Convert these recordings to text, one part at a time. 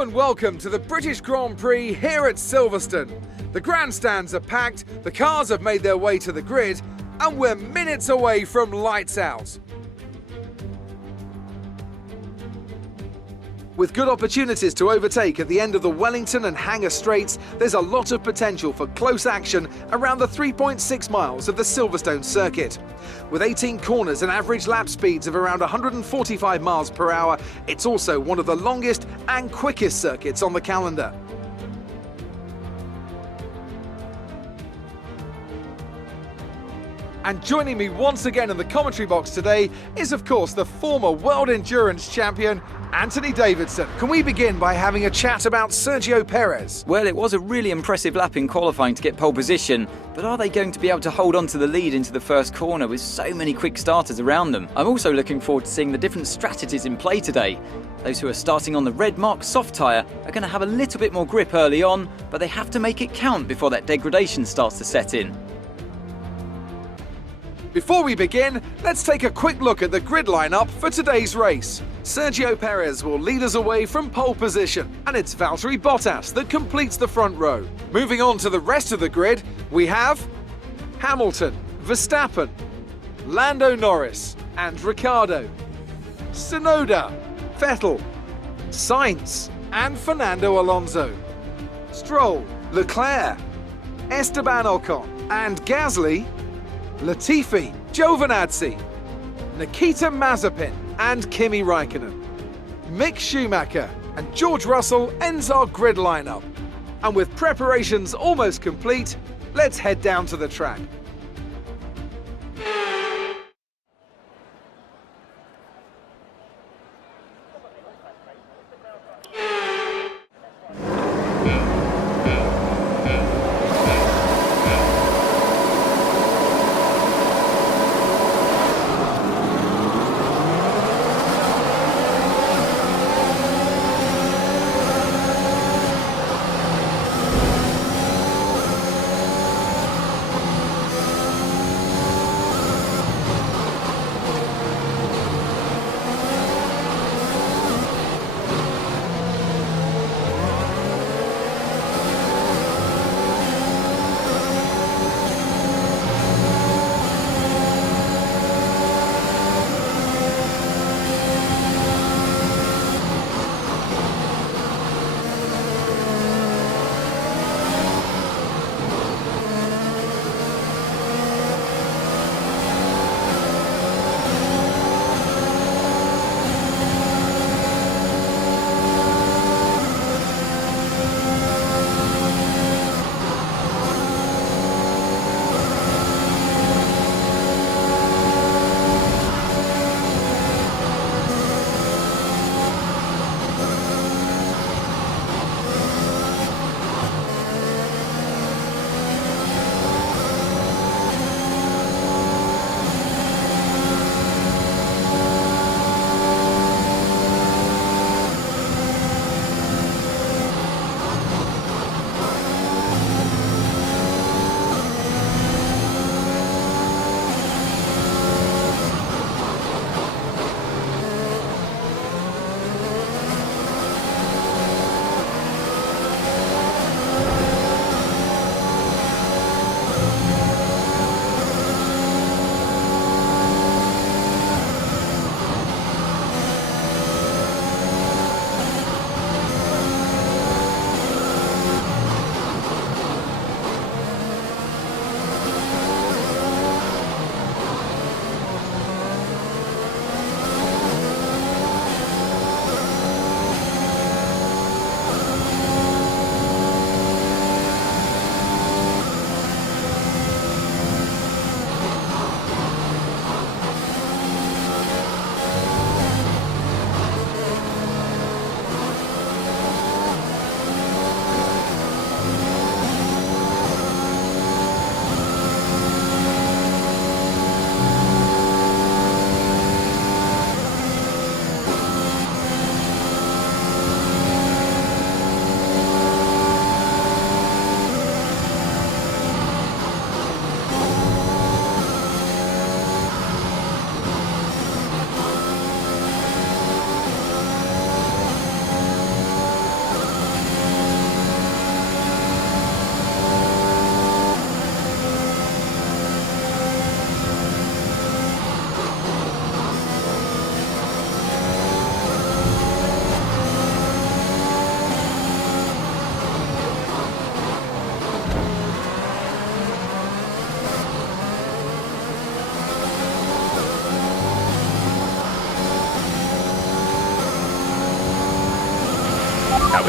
Hello and welcome to the British Grand Prix here at Silverstone. The grandstands are packed, the cars have made their way to the grid, and we're minutes away from lights out. With good opportunities to overtake at the end of the Wellington and Hangar Straights, there's a lot of potential for close action around the 3.6 miles of the Silverstone circuit. With 18 corners and average lap speeds of around 145 miles per hour, it's also one of the longest and quickest circuits on the calendar. And joining me once again in the commentary box today is, of course, the former World Endurance Champion, Anthony Davidson. Can we begin by having a chat about Sergio Perez? Well, it was a really impressive lap in qualifying to get pole position, but are they going to be able to hold on to the lead into the first corner with so many quick starters around them? I'm also looking forward to seeing the different strategies in play today. Those who are starting on the red mark soft tyre are going to have a little bit more grip early on, but they have to make it count before that degradation starts to set in. Before we begin, let's take a quick look at the grid lineup for today's race. Sergio Perez will lead us away from pole position, and it's Valtteri Bottas that completes the front row. Moving on to the rest of the grid, we have Hamilton, Verstappen, Lando Norris and Ricciardo, Tsunoda, Vettel, Sainz and Fernando Alonso, Stroll, Leclerc, Esteban Ocon and Gasly, Latifi, Giovinazzi, Nikita Mazepin and Kimi Raikkonen. Mick Schumacher and George Russell ends our grid lineup. And with preparations almost complete, let's head down to the track.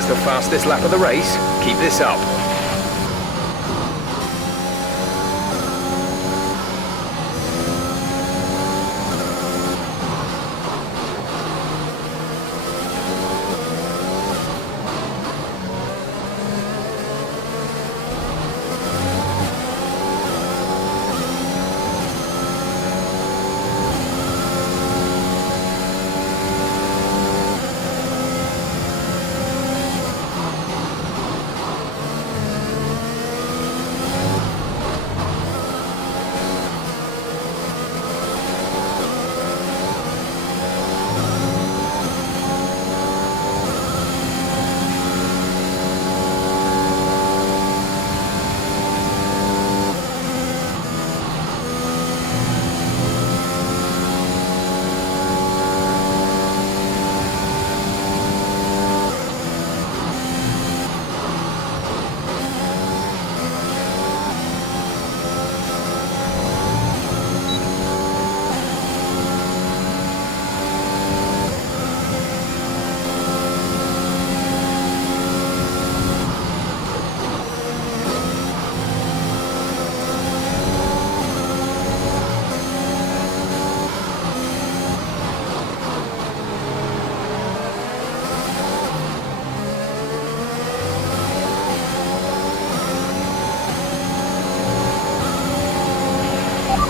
was the fastest lap of the race. Keep this up.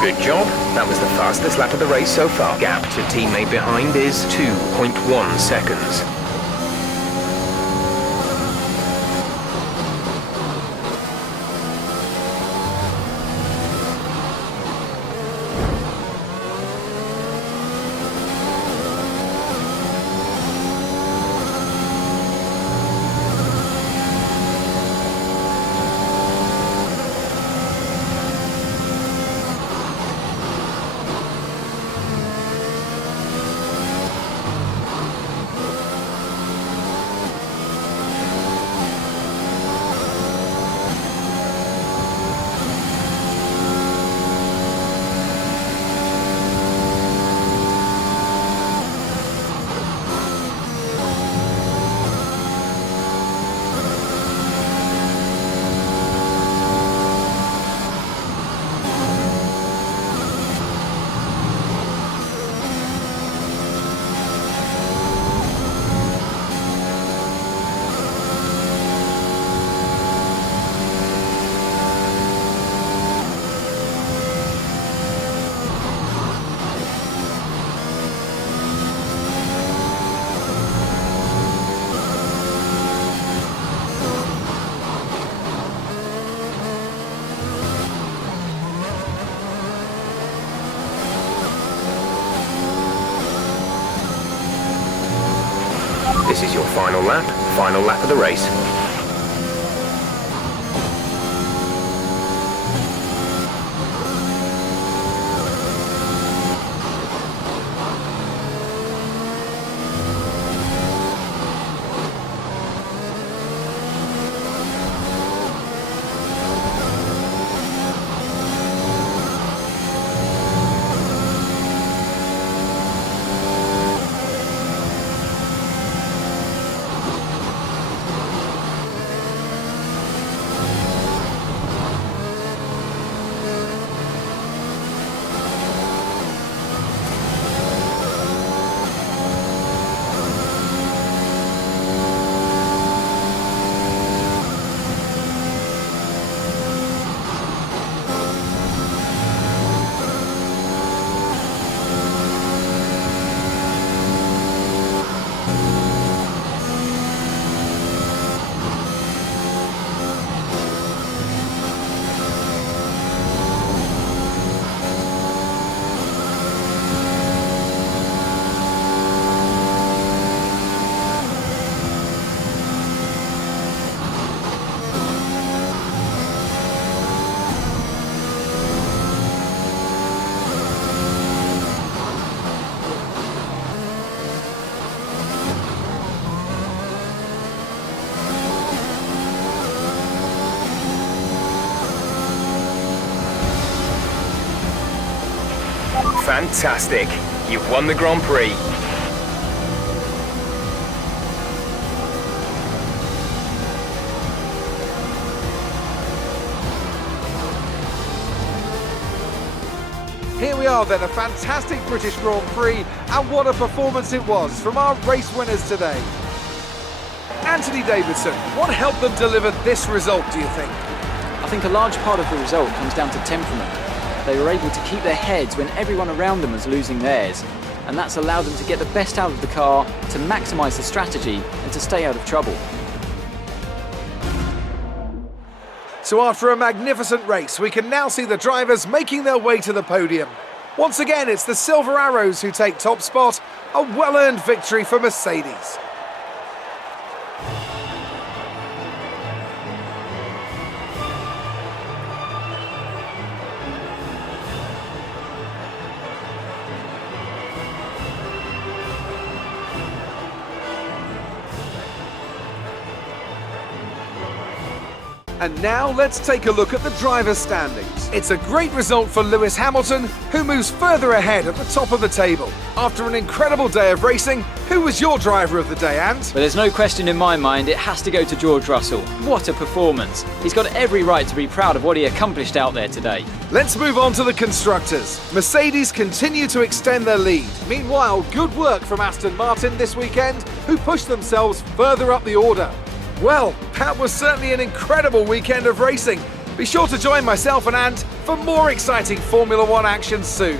Good job. That was the fastest lap of the race so far. Gap to teammate behind is 2.1 seconds. This is your final lap of the race. Fantastic! You've won the Grand Prix. Here we are then, a fantastic British Grand Prix, and what a performance it was from our race winners today. Anthony Davidson, what helped them deliver this result, do you think? I think a large part of the result comes down to temperament. They were able to keep their heads when everyone around them was losing theirs, and that's allowed them to get the best out of the car, to maximise the strategy and to stay out of trouble. So after a magnificent race, we can now see the drivers making their way to the podium. Once again, it's the Silver Arrows who take top spot, a well-earned victory for Mercedes. And now let's take a look at the drivers' standings. It's a great result for Lewis Hamilton, who moves further ahead at the top of the table. After an incredible day of racing, who was your driver of the day, Ant? But there's no question in my mind, it has to go to George Russell. What a performance. He's got every right to be proud of what he accomplished out there today. Let's move on to the constructors. Mercedes continue to extend their lead. Meanwhile, good work from Aston Martin this weekend, who pushed themselves further up the order. Well, that was certainly an incredible weekend of racing. Be sure to join myself and Ant for more exciting Formula One action soon.